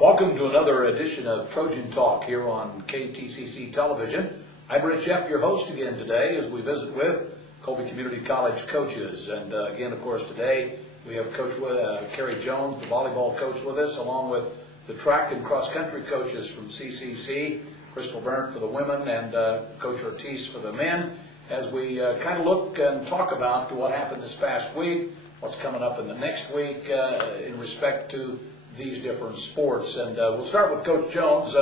Welcome to another edition of Trojan Talk here on KTCC Television. I'm Berndt, your host again today as we visit with Colby Community College coaches. And again, of course, today we have Coach Carey Jones, the volleyball coach, with us, along with the track and cross-country coaches from CCC, Berndt for the women and Coach Ortiz for the men, as we kind of look and talk about what happened this past week, what's coming up in the next week in respect to these different sports. And we'll start with Coach Jones.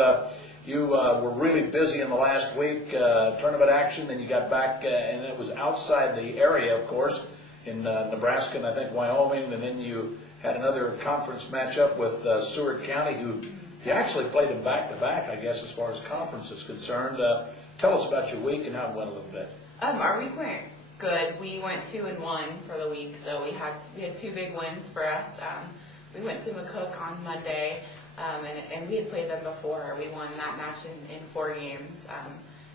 You were really busy in the last week, tournament action, then you got back, and it was outside the area, of course, in Nebraska and I think Wyoming, and then you had another conference matchup with Seward County, who you actually played them back-to-back, I guess, as far as conference is concerned. Tell us about your week and how it went a little bit. Our week went good. We went 2-1 for the week, so we had two big wins for us. We went to McCook on Monday, and we had played them before. We won that match in 4 games,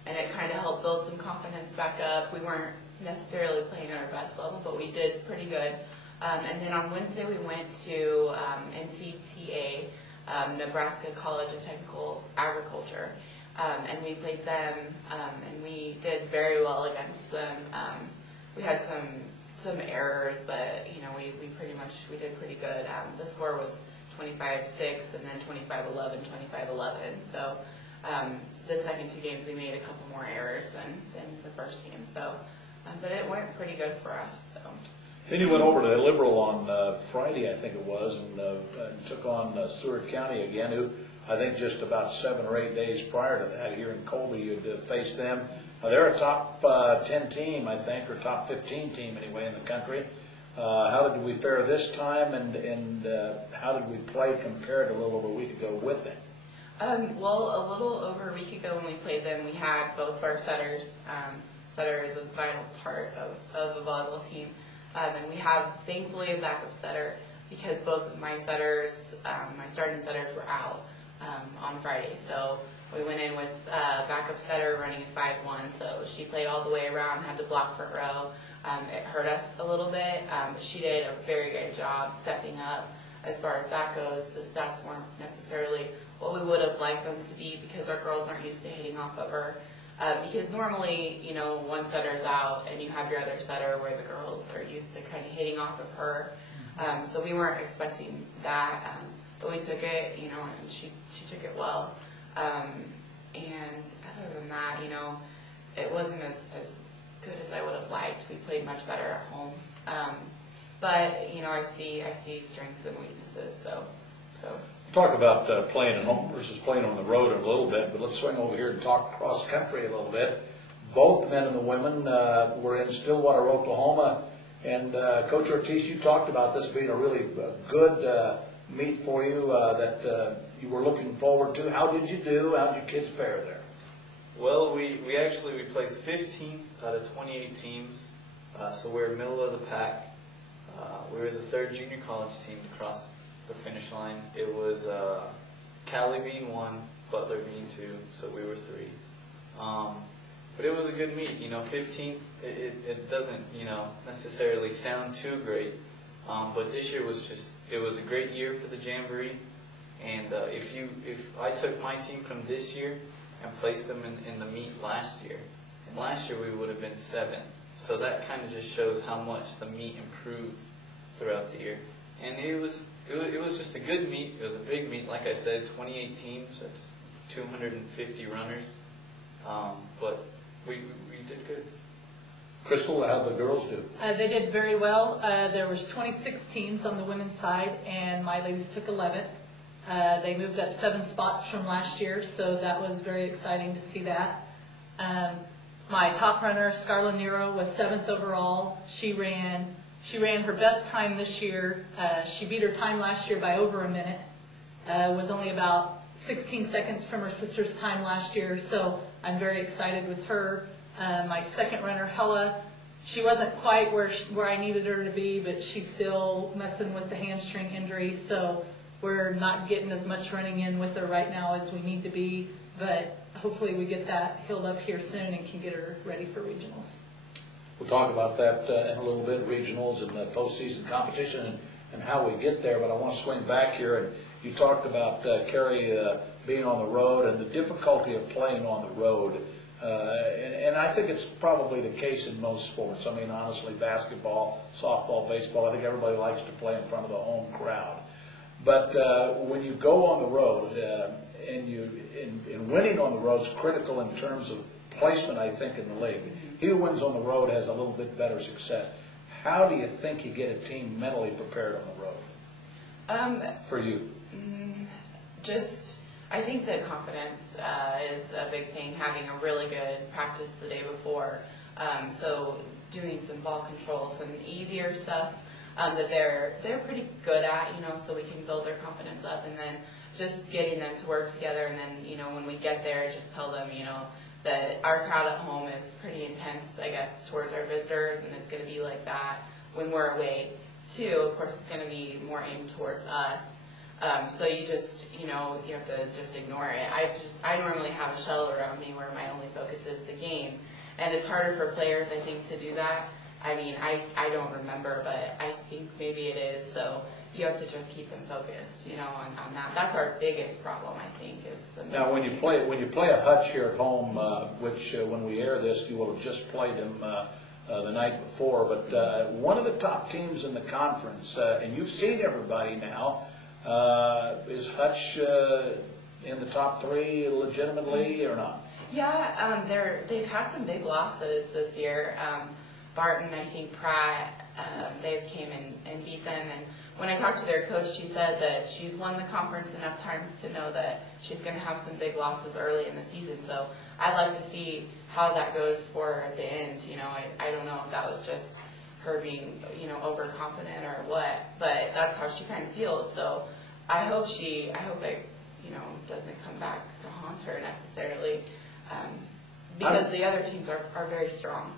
and it kind of helped build some confidence back up. We weren't necessarily playing at our best level, but we did pretty good. And then on Wednesday we went to NCTA, Nebraska College of Technical Agriculture, and we played them, and we did very well against them. We had some errors, but you know we did pretty good. The score was 25-6, and then 25-11, 25-11. So the second 2 games we made a couple more errors than the first game. So, but it went pretty good for us. So. Then you went over to Liberal on Friday, I think it was, and took on Seward County again, who I think just about 7 or 8 days prior to that here in Colby you'd faced them. They're a top 10 team, I think, or top 15 team anyway in the country. How did we fare this time, and how did we play compared to a little over a week ago with them? Well, a little over a week ago when we played them, we had both of our setters. Setter is a vital part of a volleyball team. And we have, thankfully, a backup setter because both of my setters, my starting setters, were out on Friday. So we went in with a backup setter running a 5-1. So she played all the way around, had to block front row. It hurt us a little bit, but she did a very good job stepping up. As far as that goes, the stats weren't necessarily what we would have liked them to be because our girls aren't used to hitting off of her. Because normally, you know, one setter's out and you have your other setter where the girls are used to kind of hitting off of her. So we weren't expecting that, but we took it, you know, and she took it well. And other than that, you know, it wasn't as good as I would have liked. We played much better at home. But, you know, I see strengths and weaknesses, so. Talk about playing at home versus playing on the road a little bit, but let's swing over here and talk cross-country a little bit. Both men and the women were in Stillwater, Oklahoma, and Coach Ortiz, you talked about this being a really good meet for you that you were looking forward to. How did you do? How did your kids fare there? Well, we placed 15th out of 28 teams, so we're middle of the pack. We were the 3rd junior college team to cross the finish line. It was Cali being 1, Butler being 2, so we were 3. But it was a good meet. You know, 15th. It doesn't, you know, necessarily sound too great, but this year was it was a great year for the Jamboree. And if I took my team from this year and placed them in the meet last year, and last year we would have been 7th. So that kind of just shows how much the meet improved throughout the year. And it was just a good meet. It was a big meet, like I said, 28 teams, that's 250 runners. But we did good. Crystal, how did the girls do? They did very well. There was 26 teams on the women's side, and my ladies took 11th. They moved up 7 spots from last year, so that was very exciting to see that. My top runner, Scarla Nero, was 7th overall. She ran her best time this year. She beat her time last year by over a minute. Was only about 16 seconds from her sister's time last year, so I'm very excited with her. My second runner, Hella, she wasn't quite where I needed her to be, but she's still messing with the hamstring injury, so we're not getting as much running in with her right now as we need to be, but hopefully we get that healed up here soon and can get her ready for regionals. We'll talk about that in a little bit, regionals and the postseason competition and how we get there, but I want to swing back here. You talked about Carey being on the road and the difficulty of playing on the road. And I think it's probably the case in most sports. I mean, honestly, basketball, softball, baseball, I think everybody likes to play in front of the home crowd. But when you go on the road, and winning on the road is critical in terms of placement, I think, in the league. He who wins on the road has a little bit better success. How do you think you get a team mentally prepared on the road? For you? I think that confidence is a big thing, having a really good practice the day before. So doing some ball control, some easier stuff that they're pretty good at, so we can build their confidence up, and then just getting them to work together, and then, when we get there, just tell them, that our crowd at home is pretty intense, I guess, towards our visitors, and it's going to be like that when we're away, too. Of course, it's going to be more aimed towards us. So you just, you have to just ignore it. I normally have a shell around me where my only focus is the game. And it's harder for players, I think, to do that. I mean, I don't remember, but I think maybe it is. So you have to just keep them focused, on that. That's our biggest problem, I think, is the Now, when you play a Hutch here at home, which when we air this, you will have just played them the night before, but one of the top teams in the conference, and you've seen everybody now, is Hutch in the top three legitimately or not? Yeah, they've had some big losses this year. Berndt, I think Pratt, they've came and beat them. And when I talked to their coach, she said that she's won the conference enough times to know that she's going to have some big losses early in the season. So I'd like to see how that goes for her at the end. I don't know if that was just her being, overconfident or what, but that's how she kind of feels. So I hope it, doesn't come back to haunt her necessarily, because the other teams are very strong.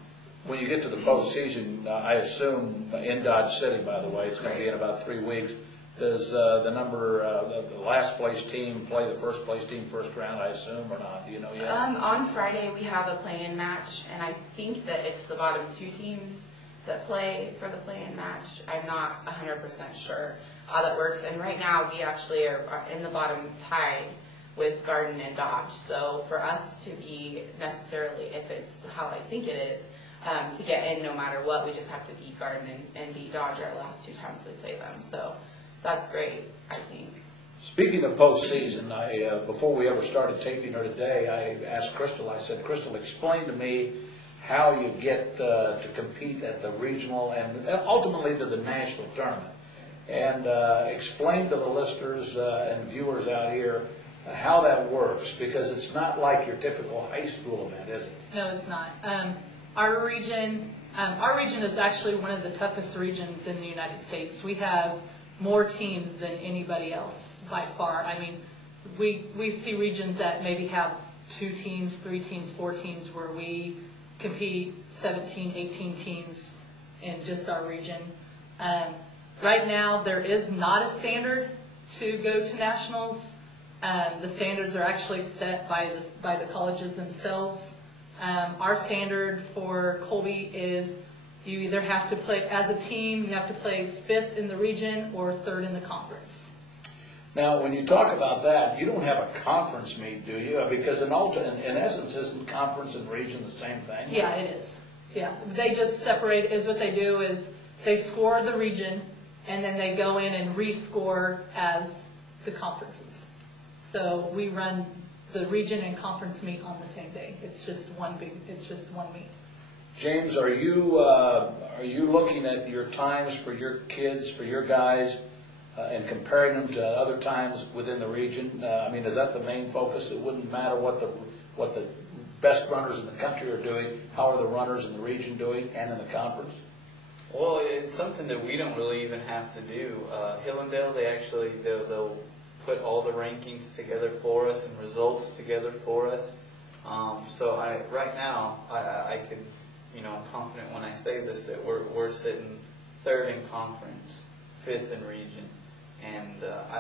When you get to the postseason, I assume in Dodge City, by the way, it's going to be in about 3 weeks. Does the last place team play the first place team first round, I assume, or not? Do you know yet? On Friday we have a play-in match, and I think that it's the bottom 2 teams that play for the play-in match. I'm not 100% sure how that works. And right now we actually are in the bottom tied with Garden and Dodge. So for us to be necessarily, if it's how I think it is, to get in no matter what, we just have to beat Garden and beat Dodge our last 2 times we play them. So that's great, I think. Speaking of postseason, before we ever started taping her today, I asked Crystal, I said, Crystal, explain to me how you get to compete at the regional and ultimately to the national tournament. And explain to the listeners and viewers out here how that works, because it's not like your typical high school event, is it? No, it's not. Our region is actually one of the toughest regions in the United States. We have more teams than anybody else by far. I mean, we see regions that maybe have 2 teams, 3 teams, 4 teams, where we compete 17, 18 teams in just our region. Right now, there is not a standard to go to nationals. The standards are actually set by the colleges themselves. Our standard for Colby is you either have to play as a team, you have to place 5th in the region or 3rd in the conference. Now, when you talk about that, you don't have a conference meet, do you? Because in essence, isn't conference and region the same thing? Yeah, it is. Yeah, they just separate. Is what they do is they score the region, and then they go in and rescore as the conferences. So we run the region and conference meet on the same day. It's just one meet. James, are you looking at your times for your kids, for your guys, and comparing them to other times within the region? I mean, is that the main focus? It wouldn't matter what the best runners in the country are doing. How are the runners in the region doing and in the conference? Well, it's something that we don't really even have to do. Hillendale, they'll put all the rankings together for us and results together for us. So right now, I could, I'm confident when I say this that we're sitting 3rd in conference, 5th in region, and